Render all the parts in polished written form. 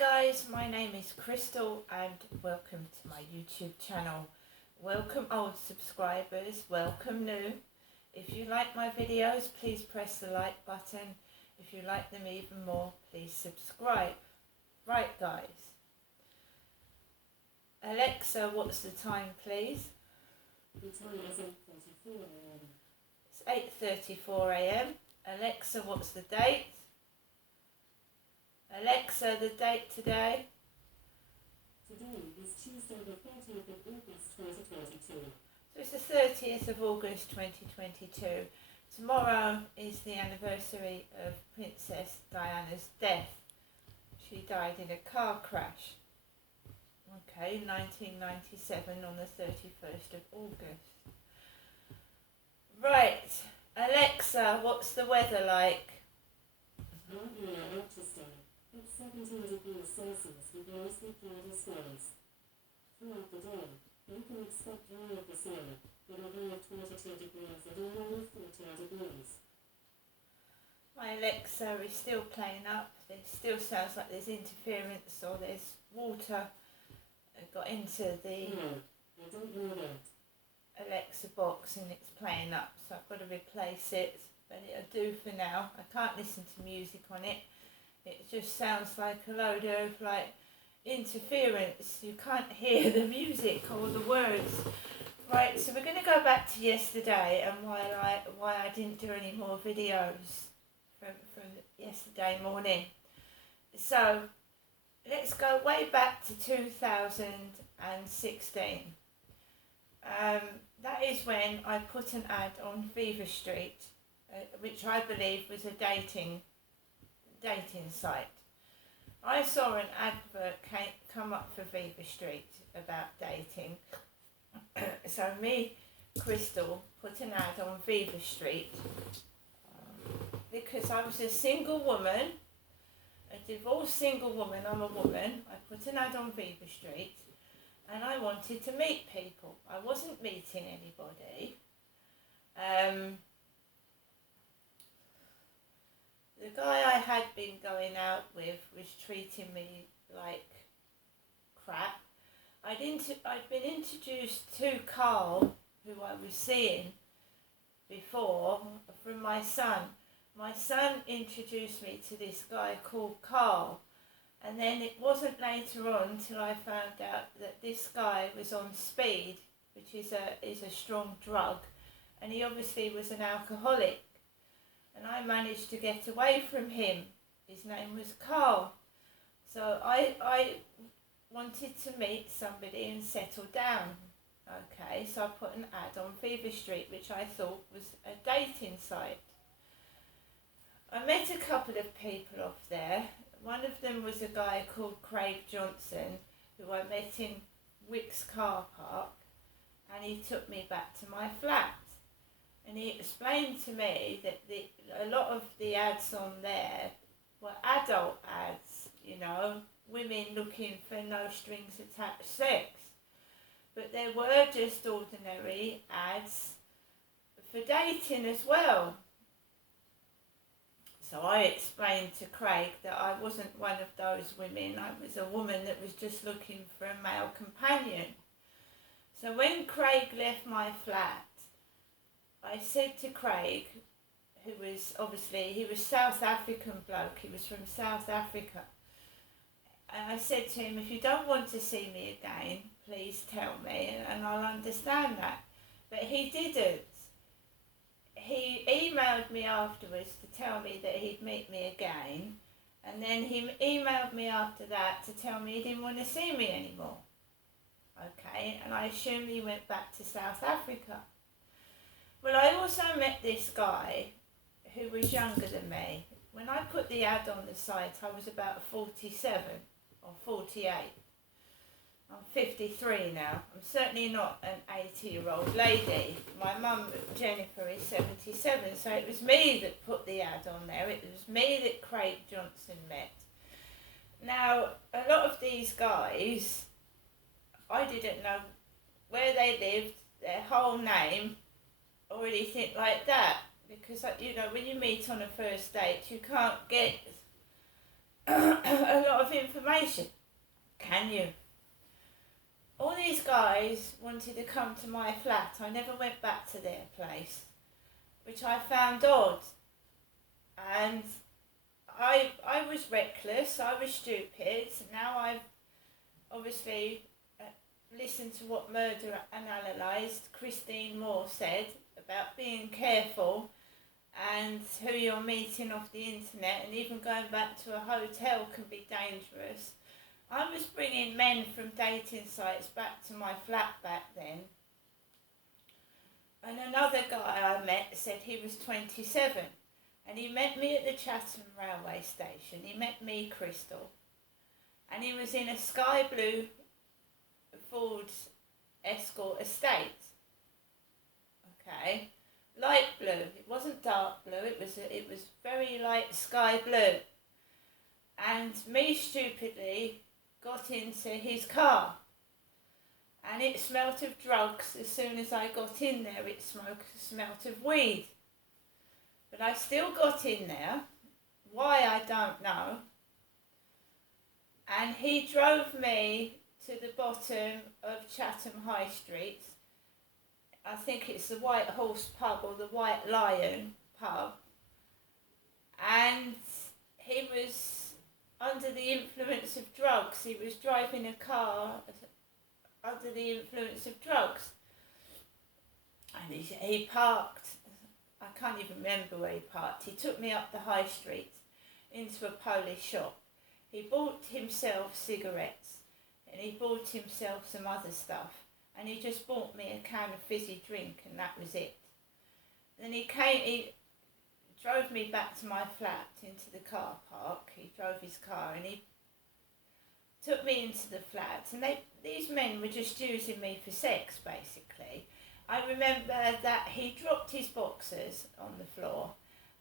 guys, my name is Crystal and welcome to my YouTube channel. Welcome old subscribers, welcome new. If you like my videos, please press the like button. If you like them even more, please subscribe. Right guys. Alexa, what's the time please? The time is 8:34 a.m. It's 8:34 a.m. Alexa, what's the date? Alexa, the date today? Today is Tuesday the 30th of August 2022. So it's the 30th of August 2022. Tomorrow is the anniversary of Princess Diana's death. She died in a car crash. Okay, 1997 on the 31st of August. Right, Alexa, what's the weather like? Currently in Manchester, it's 17 degrees Celsius with mostly cloudy skies. Throughout the day, you can expect rain of the sun, with a high of 22 degrees and a low of 14 degrees. My Alexa is still playing up. It still sounds like there's interference or there's water got into the No, I don't know that. Alexa box and it's playing up, so I've got to replace it, but it'll do for now. I can't listen to music on it. It just sounds like a load of interference. You can't hear the music or the words. Right, so we're going to go back to yesterday and why I didn't do any more videos from yesterday morning. So let's go way back to 2016. That is when I put an ad on vivastreet, which I believe was a dating site. I saw an advert come up for vivastreet about dating. So me, Crystal, put an ad on vivastreet because I was a single woman, a divorced single woman. I'm a woman. I put an ad on vivastreet and I wanted to meet people. I wasn't meeting anybody. The guy I had been going out with was treating me like crap. I'd been introduced to Carl, who I was seeing before, from my son. My son introduced me to this guy called Carl, and then it wasn't later on till I found out that this guy was on speed, which is a strong drug, and he obviously was an alcoholic. And I managed to get away from him. His name was Carl. So I wanted to meet somebody and settle down. Okay, so I put an ad on vivastreet, which I thought was a dating site. I met a couple of people off there. One of them was a guy called Craig Johnson, who I met in Wick's car park, and he took me back to my flat. And he explained to me that a lot of the ads on there were adult ads, women looking for no strings attached sex. But there were just ordinary ads for dating as well. So I explained to Craig that I wasn't one of those women. I was a woman that was just looking for a male companion. So when Craig left my flat, I said to Craig, who was he was South African bloke, he was from South Africa. And I said to him, if you don't want to see me again, please tell me and I'll understand that. But he didn't. He emailed me afterwards to tell me that he'd meet me again. And then he emailed me after that to tell me he didn't want to see me anymore. Okay, and I assume he went back to South Africa. Well, I also met this guy who was younger than me. When I put the ad on the site, I was about 47 or 48. I'm 53 now. I'm certainly not an 80-year-old lady. My mum, Jennifer, is 77, so it was me that put the ad on there. It was me that Craig Johnson met. Now, a lot of these guys, I didn't know where they lived, their whole name, or anything like that, because when you meet on a first date, you can't get a lot of information. Can you? All these guys wanted to come to my flat. I never went back to their place, which I found odd. And I was reckless, I was stupid. Now I've obviously listened to what Murder Analysed Christine Moore said about being careful and who you're meeting off the internet, and even going back to a hotel can be dangerous. I was bringing men from dating sites back to my flat back then. And another guy I met said he was 27. And he met me at the Chatham railway station. He met me, Crystal. And he was in a sky blue Ford Escort estate. Okay. Light blue. It wasn't dark blue. It was very light sky blue. And me stupidly got into his car, and it smelt of drugs. As soon as I got in there, it smelt of weed. But I still got in there. Why, I don't know. And he drove me to the bottom of Chatham High Street. I think it's the White Horse pub or the White Lion pub. And he was under the influence of drugs. He was driving a car under the influence of drugs. And he parked, I can't even remember where he parked. He took me up the high street into a Polish shop. He bought himself cigarettes and he bought himself some other stuff. And he just bought me a can of fizzy drink, and that was it. Then he drove me back to my flat into the car park. He drove his car and he took me into the flat, and these men were just using me for sex, basically. I remember that he dropped his boxers on the floor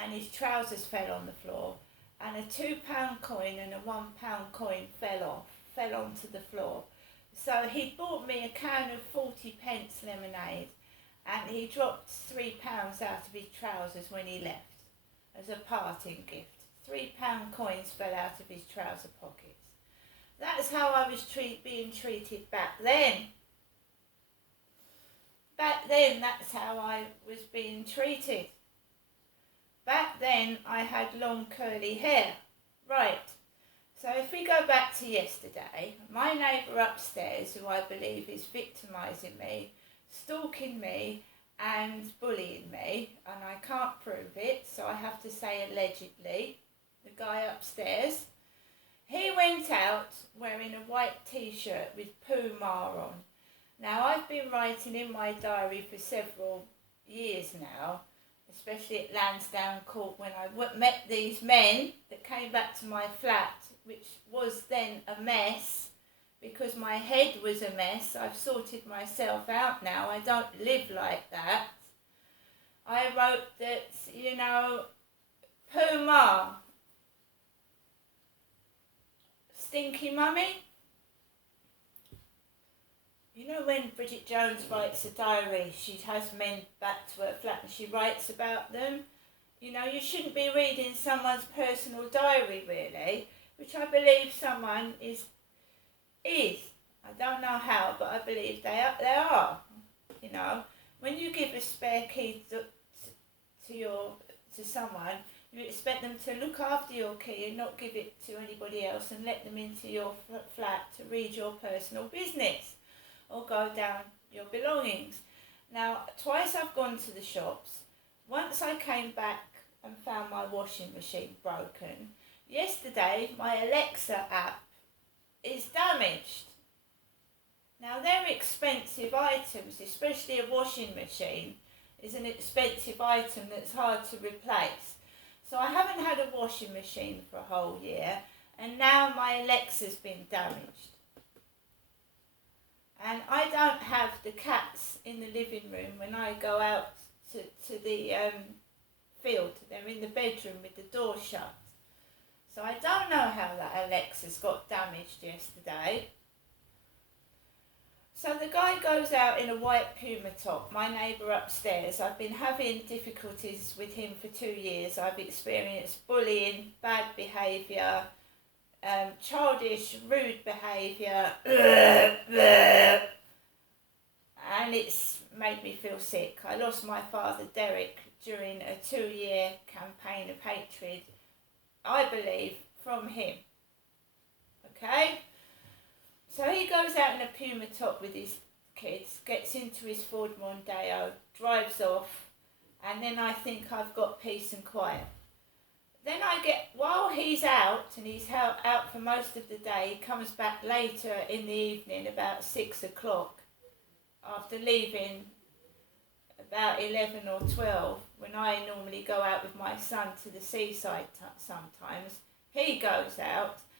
and his trousers fell on the floor, and a £2 coin and a £1 coin fell onto the floor. So he bought me a can of 40p lemonade, and he dropped £3 out of his trousers when he left as a parting gift. £3 coins fell out of his trouser pockets. That's how I was being treated back then. Back then, that's how I was being treated. Back then, I had long curly hair. Right. So if we go back to yesterday, my neighbour upstairs, who I believe is victimising me, stalking me and bullying me, and I can't prove it, so I have to say allegedly, the guy upstairs, he went out wearing a white t-shirt with Puma on. Now, I've been writing in my diary for several years now, especially at Lansdowne Court, when I met these men that came back to my flat, which was then a mess, because my head was a mess. I've sorted myself out now. I don't live like that. I wrote that, Puma, stinky mummy. You know when Bridget Jones writes a diary, she has men back to her flat and she writes about them? You shouldn't be reading someone's personal diary, really, which I believe someone is. I don't know how, but I believe they are. When you give a spare key to someone, you expect them to look after your key and not give it to anybody else and let them into your flat to read your personal business or go down your belongings. Now, twice I've gone to the shops. Once I came back and found my washing machine broken. Yesterday, my Alexa app is damaged. Now, they're expensive items, especially a washing machine is an expensive item that's hard to replace. So I haven't had a washing machine for a whole year, and now my Alexa's been damaged. And I don't have the cats in the living room when I go out to the field. They're in the bedroom with the door shut. So I don't know how that Alexa's got damaged yesterday. So the guy goes out in a white Puma top, my neighbour upstairs. I've been having difficulties with him for 2 years. I've experienced bullying, bad behaviour, childish, rude behaviour, and it's made me feel sick. I lost my father, Derek, during a 2-year campaign of hatred, I believe, from him. Okay? So he goes out in a Puma top with his kids, gets into his Ford Mondeo, drives off, and then I think I've got peace and quiet. Then while he's out, and he's out for most of the day, he comes back later in the evening, about 6 o'clock, after leaving about 11 or 12, when I normally go out with my son to the seaside sometimes. He goes out